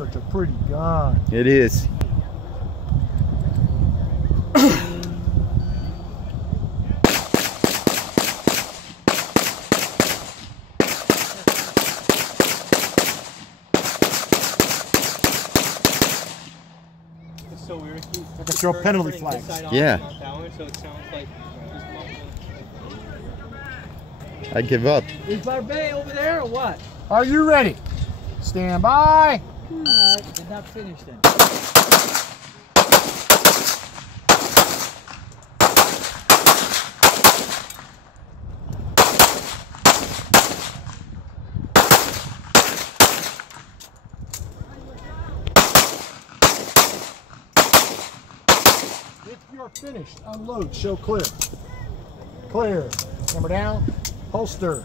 such a pretty gun. It is. It's so weird. I can throw penalty flags. Yeah. So it sounds like I give up. Is Barbet over there or what? Are you ready? Stand by. Alright, did not finish then. If you're finished, unload, show clear. Clear. Camera down, holster.